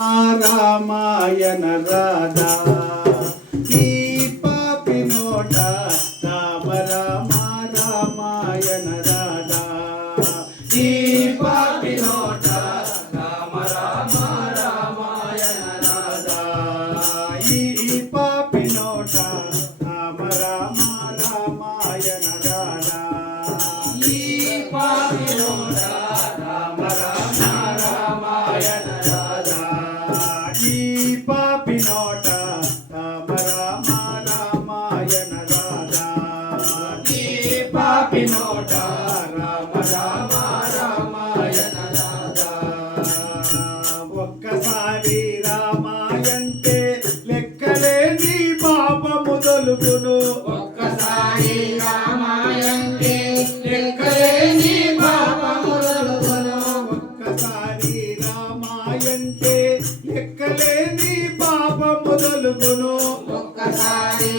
రామాయణ రాధా. ఒక్కసారి రామాయంటే లెక్కలేని ఒక్కసారి రామాయంటే లెక్కలేని ఒక్కసారి రామాయంటే లెక్కలేని ఒక్కసారి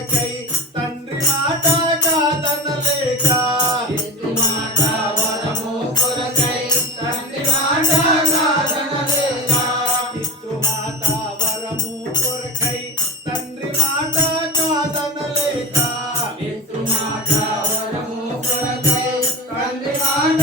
కొరకై తండ్రి మాట కాదనలేక. మాట వరము కొరకై తండ్రి మాట కాదనలేక. పితృమాత వరము కొరకై తండ్రి మాట కాదనలేక. పితృమాత వరము కొరకై తండ్రి మాట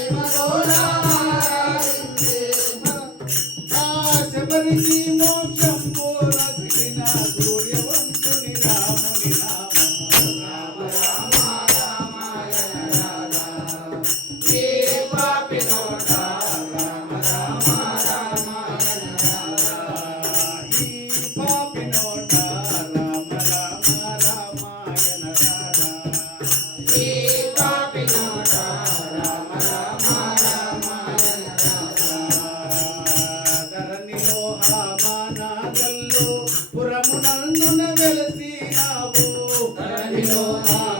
దేవగౌడా you know, uh...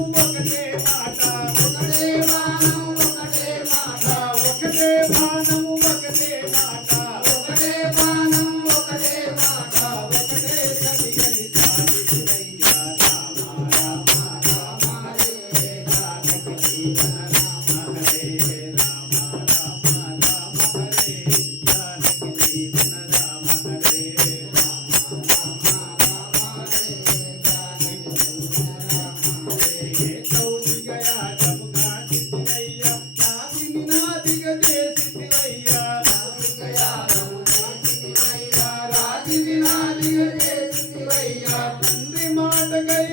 Tu Tu కలిగజేసింది వయ్యా తండ్రి మాటకై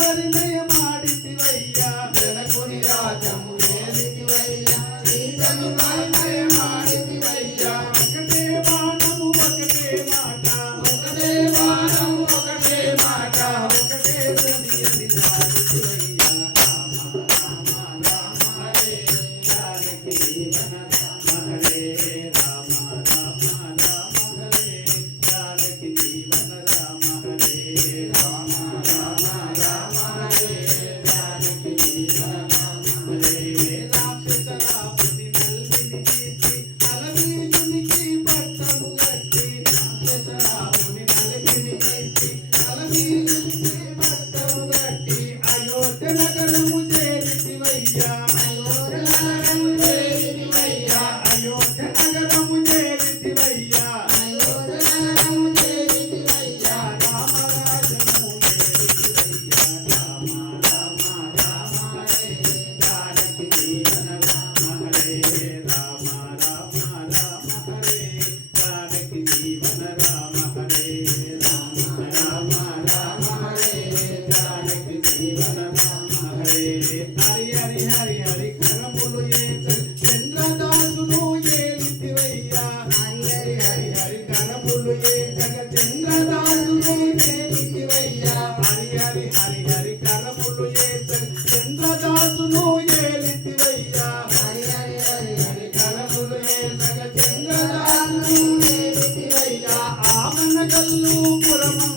పరిణయమాడితివయ్యా జనకుని రాజము వేదితివయ్యా సీతను పరిణయమాడితివయ్యా ఒకటే బాణము ఒకటే మాట. ఒకటే బాణము ఒకటే మాట. ఒకటే హృదయని రాజతివయ్యా రామ రామ రామ రే జానకి మన Thank. కల్లు పరమం